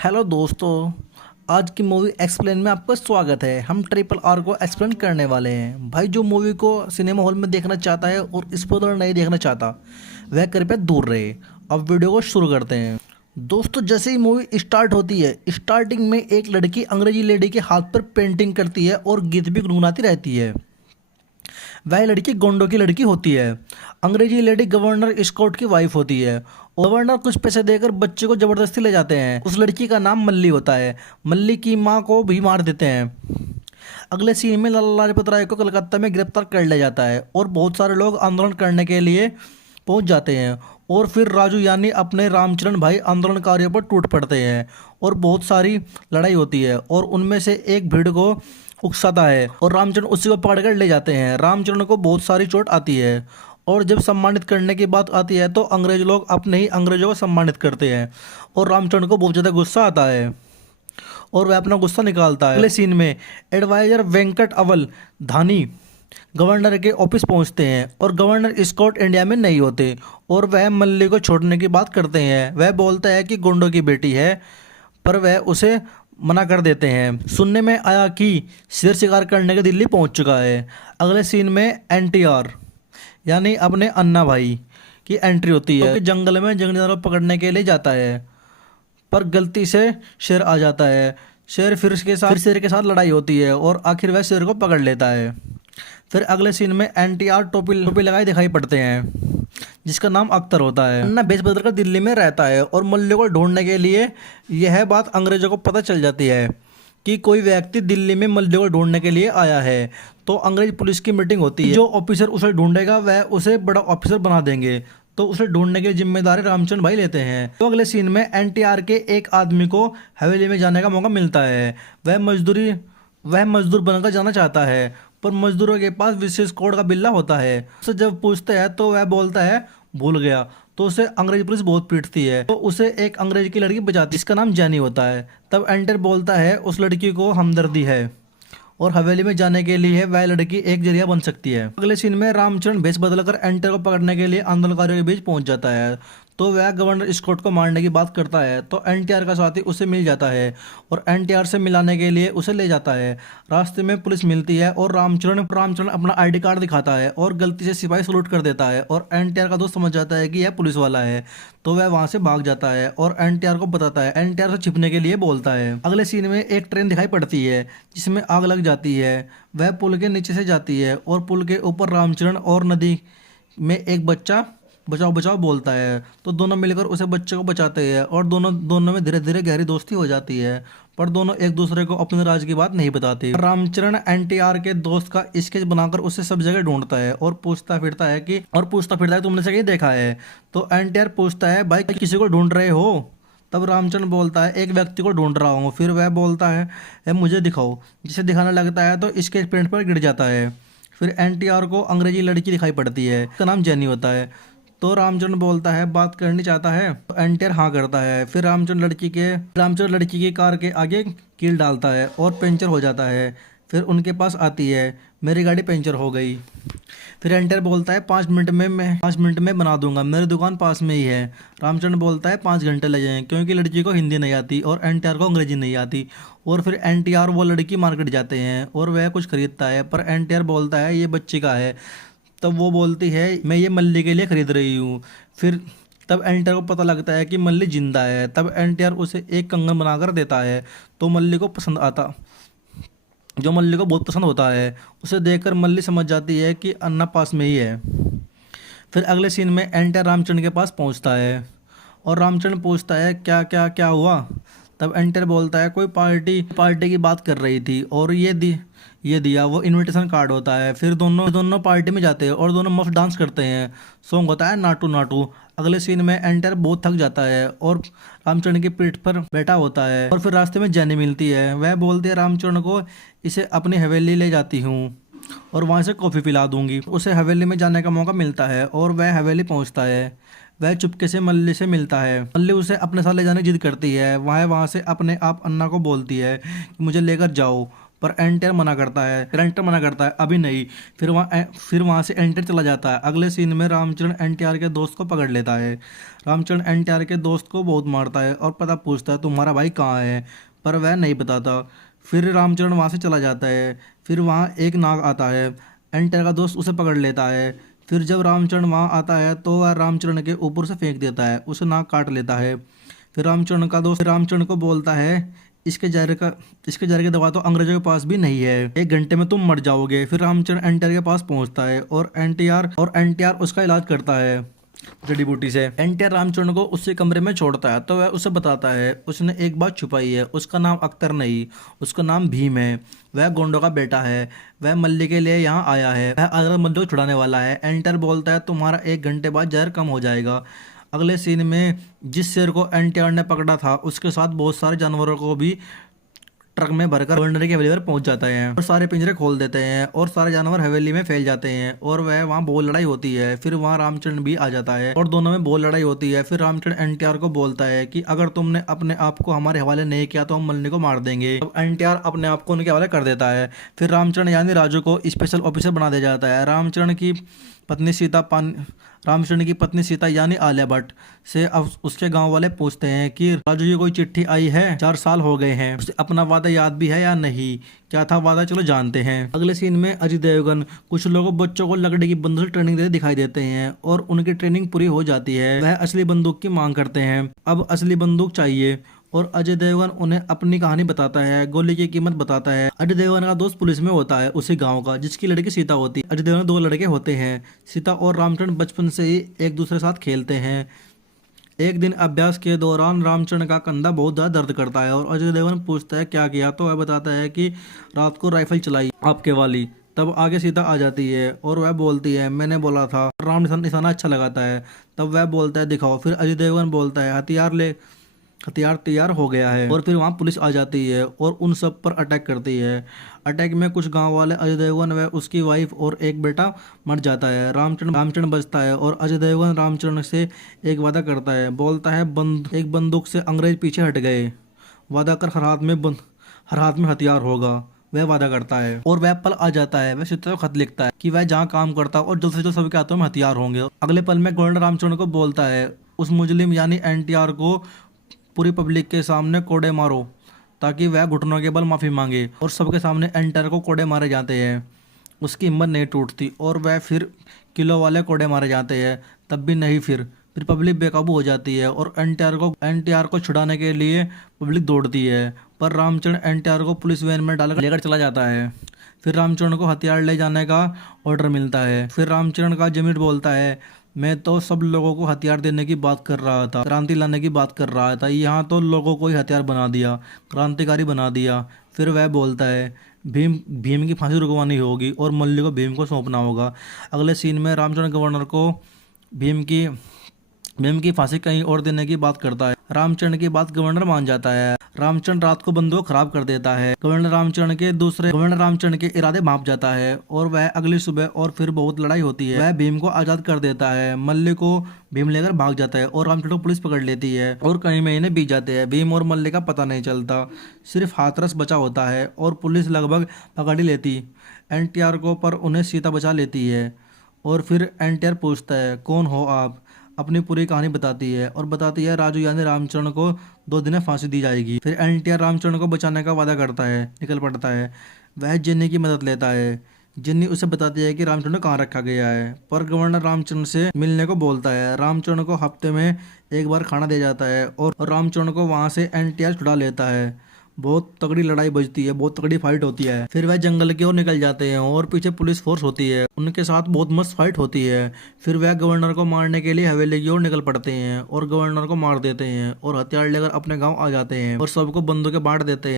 Hello दोस्तों। आज की मूवी एक्सप्लेन में आपका स्वागत है। हम ट्रिपल आर को एक्सप्लेन करने वाले हैं। भाई जो मूवी को सिनेमा हॉल में देखना चाहता है और स्पॉइलर नहीं देखना चाहता वह कृपया दूर रहे। अब वीडियो को शुरू करते हैं। दोस्तों जैसे ही मूवी स्टार्ट होती है, स्टार्टिंग में एक लड़की अंग्रेजी लेडी के हाथ पर पेंटिंग करती है और गीत भी गुनगुनाती रहती है। वह लड़की गोंडो की लड़की होती है। अंग्रेजी लेडी गवर्नर स्कॉट की वाइफ होती है। गवर्नर कुछ पैसे देकर बच्चे को जबरदस्ती ले जाते हैं। उस लड़की का नाम मल्ली होता है। मल्ली की माँ को भी मार देते हैं। अगले सीन में लाला लाजपत राय को कलकत्ता में गिरफ्तार कर लिया जाता है और बहुत सारे लोग आंदोलन करने के लिए पहुंच जाते हैं। और फिर राजू यानी अपने रामचरण भाई आंदोलनकारियों पर टूट पड़ते हैं और बहुत सारी लड़ाई होती है और उनमें से एक भीड़ को उकसाता है और रामचरण उसी को पकड़कर ले जाते हैं। रामचरण को बहुत सारी चोट आती है और जब सम्मानित करने की बात आती है तो अंग्रेज लोग अपने ही अंग्रेजों को सम्मानित करते हैं और रामचरण को बहुत ज़्यादा गुस्सा आता है और वह अपना गुस्सा निकालता है। अगले सीन में एडवाइजर वेंकट अवल धानी गवर्नर के ऑफिस पहुंचते हैं और गवर्नर स्कॉट इंडिया में नहीं होते और वह मल्ली को छोड़ने की बात करते हैं। वह बोलता है कि गोंडो की बेटी है पर वह उसे मना कर देते हैं। सुनने में आया कि शेर शिकार करने के दिल्ली पहुंच चुका है। अगले सीन में एनटीआर यानी अपने अन्ना भाई की एंट्री होती है कि जंगल में जंगली जानवर पकड़ने के लिए जाता है पर गलती से शेर आ जाता है। फिर शेर के साथ लड़ाई होती है और आखिर वह शेर को पकड़ लेता है। फिर अगले सीन में एनटीआर टोपी टोपी लगाए दिखाई पड़ते हैं जिसका नाम अख्तर होता है। अन्ना भेष बदल कर दिल्ली में रहता है और मल्ले को ढूंढने के लिए यह बात अंग्रेजों को पता चल जाती है कि कोई व्यक्ति दिल्ली में मल्ले को ढूंढने के लिए आया है। तो अंग्रेज पुलिस की मीटिंग होती है। जो ऑफिसर उसे ढूंढेगा वह उसे बड़ा ऑफिसर बना देंगे। तो उसे ढूंढने की जिम्मेदारी रामचंद्र भाई लेते हैं। तो अगले सीन में एनटीआर के एक आदमी को हवेली में जाने का मौका मिलता है। वह मजदूर बनकर जाना चाहता है पर मजदूरों के पास विशेष कोड का बिल्ला होता है। उससे जब पूछते हैं तो वह बोलता है भूल गया। तो उसे अंग्रेज पुलिस बहुत पीटती है तो उसे एक अंग्रेज की लड़की बचाती है जिसका नाम जैनी होता है। तब एंटर बोलता है उस लड़की को हमदर्दी है और हवेली में जाने के लिए वह लड़की एक जरिया बन सकती है। अगले सीन में रामचरण भेष बदलकर एंटर को पकड़ने के लिए आंदोलनकारियों के बीच पहुंच जाता है। तो वह गवर्नर स्कॉट को मारने की बात करता है तो एनटीआर का साथी उसे मिल जाता है और एनटीआर से मिलाने के लिए उसे ले जाता है। रास्ते में पुलिस मिलती है और रामचरण अपना आईडी कार्ड दिखाता है और गलती से सिपाही सलूट कर देता है और एनटीआर का दोस्त समझ जाता है कि यह पुलिस वाला है। तो वह वहां से भाग जाता है और एनटीआर को बताता है। एनटीआर से छिपने के लिए बोलता है। अगले सीन में एक ट्रेन दिखाई पड़ती है जिसमें आग लग जाती है। वह पुल के नीचे से जाती है और पुल के ऊपर रामचरण और नदी में एक बच्चा बचाओ बचाओ बोलता है। तो दोनों मिलकर उसे बच्चे को बचाते हैं और दोनों में धीरे धीरे गहरी दोस्ती हो जाती है पर दोनों एक दूसरे को अपने राज की बात नहीं बताते। रामचरण एनटीआर के दोस्त का स्केच बनाकर उसे सब जगह ढूंढता है और पूछता फिरता है तुमने से कहीं देखा है। तो एनटीआर पूछता है भाई किसी को ढूंढ रहे हो। तब रामचंद्र बोलता है एक व्यक्ति को ढूंढ रहा हूँ। फिर वह बोलता है मुझे दिखाओ। जिसे दिखाने लगता है तो स्केच पेंट पर गिर जाता है। फिर एनटीआर को अंग्रेजी लड़की दिखाई पड़ती है। उसका नाम जेनी होता है। तो रामचंद्र बोलता है बात करनी चाहता है तो एनटीआर हाँ करता है। फिर रामचंद्र लड़की की कार के आगे कील डालता है और पंचर हो जाता है। फिर उनके पास आती है मेरी गाड़ी पंचर हो गई। फिर एनटीआर बोलता है 5 मिनट में बना दूंगा, मेरी दुकान पास में ही है। रामचंद्र बोलता है 5 घंटे लगेंगे क्योंकि लड़की को हिंदी नहीं आती और एनटीआर को अंग्रेजी नहीं आती। और फिर एनटीआर वो लड़की मार्केट जाते हैं और वह कुछ खरीदता है पर एनटीआर बोलता है ये बच्ची का है। तब वो बोलती है मैं ये मल्ली के लिए खरीद रही हूँ। फिर तब एनटीआर को पता लगता है कि मल्ली जिंदा है। तब एनटीआर उसे एक कंगन बनाकर देता है जो मल्ली को बहुत पसंद होता है। उसे देखकर मल्ली समझ जाती है कि अन्ना पास में ही है। फिर अगले सीन में एनटीआर रामचंद्र के पास पहुंचता है और रामचंद्र पूछता है क्या क्या क्या हुआ। तब एनटीआर बोलता है कोई पार्टी की बात कर रही थी और ये दिया वो इनविटेशन कार्ड होता है। फिर दोनों पार्टी में जाते हैं और दोनों मस्त डांस करते हैं। सॉन्ग होता है नाटू नाटू। अगले सीन में एनटीआर बहुत थक जाता है और रामचरण की पीठ पर बैठा होता है और फिर रास्ते में जैनी मिलती है। वह बोलती है रामचरण को इसे अपनी हवेली ले जाती हूँ और वहाँ से कॉफ़ी पिला दूंगी। उसे हवेली में जाने का मौका मिलता है और वह हवेली पहुँचता है। वह चुपके से मल्ली से मिलता है। मल्ली उसे अपने साथ ले जाने की जिद करती है। वह वहाँ से अपने आप अन्ना को बोलती है कि मुझे लेकर जाओ पर एनटीआर मना करता है। फिर एनटीआर मना करता है अभी नहीं। फिर वहाँ से एनटीआर चला जाता है। अगले सीन में रामचरण एनटीआर के दोस्त को पकड़ लेता है। रामचरण एनटीआर के दोस्त को बहुत मारता है और पता पूछता है तुम्हारा भाई कहाँ है, पर वह नहीं बताता। फिर रामचरण वहाँ से चला जाता है। फिर वहाँ एक नाग आता है, एनटीआर का दोस्त उसे पकड़ लेता है। फिर जब रामचरण वहाँ आता है तो वह रामचरण के ऊपर से फेंक देता है, उसे नाग काट लेता है। फिर रामचरण का दोस्त रामचरण को बोलता है इसके जहर की दवा तो अंग्रेजों के पास भी नहीं है, 1 घंटे में तुम मर जाओगे। फिर रामचरण एनटीआर के पास पहुंचता है और एनटीआर उसका इलाज करता है जड़ी बूटी से। एनटीआर रामचरण को उसी कमरे में छोड़ता है तो वह उसे बताता है उसने एक बात छुपाई है, उसका नाम अख्तर नहीं, उसका नाम भीम है। वह गोंडों का बेटा है, वह मल्ली के लिए यहाँ आया है, वह अजरत मल्ली को छुड़ाने वाला है। एनटीआर बोलता है तुम्हारा 1 घंटे बाद जहर कम हो जाएगा। अगले सीन में जिस शेर को एनटीआर ने पकड़ा था उसके साथ बहुत सारे जानवरों को भी ट्रक में भरकर गवर्नर की हवेली पर पहुंच जाते हैं और सारे पिंजरे खोल देते हैं और सारे जानवर हवेली में फैल जाते हैं और वह वहाँ बहुत लड़ाई होती है। फिर वहाँ रामचरण भी आ जाता है और दोनों में बहुत लड़ाई होती है। फिर रामचरण एनटीआर को बोलता है कि अगर तुमने अपने आप को हमारे हवाले नहीं किया तो हम मल्ली को मार देंगे। अब एनटीआर अपने आप को उनके हवाले कर देता है। फिर रामचरण यानी राजू को स्पेशल ऑफिसर बना दिया जाता है। रामचरण की पत्नी सीता यानी आलिया भट्ट से अब उसके गांव वाले पूछते हैं कि राजू की कोई चिट्ठी आई है, 4 साल हो गए हैं, उसे अपना वादा याद भी है या नहीं, क्या था वादा, चलो जानते हैं। अगले सीन में अजय देवगन कुछ लोगों बच्चों को लकड़ी की बंदूक से ट्रेनिंग देते दिखाई देते हैं और उनकी ट्रेनिंग पूरी हो जाती है। वह असली बंदूक की मांग करते हैं, अब असली बंदूक चाहिए और अजय देवगन उन्हें अपनी कहानी बताता है, गोली की कीमत बताता है। अजय देवगन का दोस्त पुलिस में होता है उसी गांव का जिसकी लड़की सीता होती है। अजय देवगन 2 लड़के होते हैं, सीता और रामचरण बचपन से ही एक दूसरे के साथ खेलते हैं। एक दिन अभ्यास के दौरान रामचरण का कंधा बहुत ज़्यादा दर्द करता है और अजय देवगन पूछता है क्या किया, तो वह बताता है कि रात को राइफल चलाई आपके वाली। तब आगे सीता आ जाती है और वह बोलती है मैंने बोला था। राम निशाना अच्छा लगाता है। तब वह बोलता है दिखाओ। फिर अजय देवगन बोलता है हथियार तैयार हो गया है और फिर वहाँ पुलिस आ जाती है और उन सब पर अटैक करती है। अटैक में कुछ गांव वाले अजय देवगन व उसकी वाइफ और एक बेटा मर जाता है। रामचरण बचता है और अजय देवगन रामचरण से एक वादा करता है, बोलता है एक बंदूक से अंग्रेज पीछे हट गए, वादा कर हर हाथ में हथियार होगा। वह वादा करता है और वह पल आ जाता है। वह सीता को खत लिखता है कि वह जहाँ काम करता है और जल्द से जल्द सबके हाथों में हथियार होंगे। अगले पल में गवर्नर रामचरण को बोलता है उस मुजरिम यानी एनटीआर को पूरी पब्लिक के सामने कोड़े मारो ताकि वह घुटनों के बल माफ़ी मांगे। और सबके सामने एनटीआर को कोड़े मारे जाते हैं, उसकी हिम्मत नहीं टूटती और वह फिर किलो वाले कोड़े मारे जाते हैं, तब भी नहीं। फिर पब्लिक बेकाबू हो जाती है और एनटीआर को छुड़ाने के लिए पब्लिक दौड़ती है, पर रामचरण एनटीआर को पुलिस वैन में डालकर लेकर चला जाता है। फिर रामचरण को हथियार ले जाने का ऑर्डर मिलता है। फिर रामचरण का जमीर बोलता है मैं तो सब लोगों को हथियार देने की बात कर रहा था, क्रांति लाने की बात कर रहा था, यहाँ तो लोगों को ही हथियार बना दिया, क्रांतिकारी बना दिया। फिर वह बोलता है भीम की फांसी रुकवानी होगी और मल्ली को भीम को सौंपना होगा। अगले सीन में रामचरण गवर्नर को भीम की फांसी कहीं और देने की बात करता है। रामचरण की बात गवर्नर मान जाता है। रामचरण रात को बंदूक खराब कर देता है। गवर्नर रामचरण के इरादे भांप जाता है और वह अगली सुबह और फिर बहुत लड़ाई होती है। वह भीम को आजाद कर देता है। मल्ली को भीम लेकर भाग जाता है और रामचरण को पुलिस पकड़ लेती है और कई महीने बीत जाते हैं। भीम और मल्ली का पता नहीं चलता, सिर्फ हाथरस बचा होता है और पुलिस लगभग पकड़ ही लेती एनटीआर को, पर उन्हें सीता बचा लेती है। और फिर एनटीआर पूछता है कौन हो आप, अपनी पूरी कहानी बताती है और बताती है राजू यानी रामचरण को 2 दिन में फांसी दी जाएगी। फिर एनटीआर रामचरण को बचाने का वादा करता है, निकल पड़ता है। वह जिन्नी की मदद लेता है। जिन्नी उसे बताती है कि रामचरण को कहाँ रखा गया है, पर गवर्नर रामचरण से मिलने को बोलता है। रामचरण को हफ्ते में एक बार खाना दिया जाता है और रामचरण को वहाँ से एनटीआर छुड़ा लेता है। बहुत तगड़ी लड़ाई बजती है, बहुत तगड़ी फाइट होती है। फिर वह जंगल की ओर निकल जाते हैं और पीछे पुलिस फोर्स होती है, उनके साथ बहुत मस्त फाइट होती है। फिर वह गवर्नर को मारने के लिए हवेली की ओर निकल पड़ते हैं और गवर्नर को मार देते हैं और हथियार लेकर अपने गांव आ जाते हैं और सबको बंदूकें बांट देते हैं।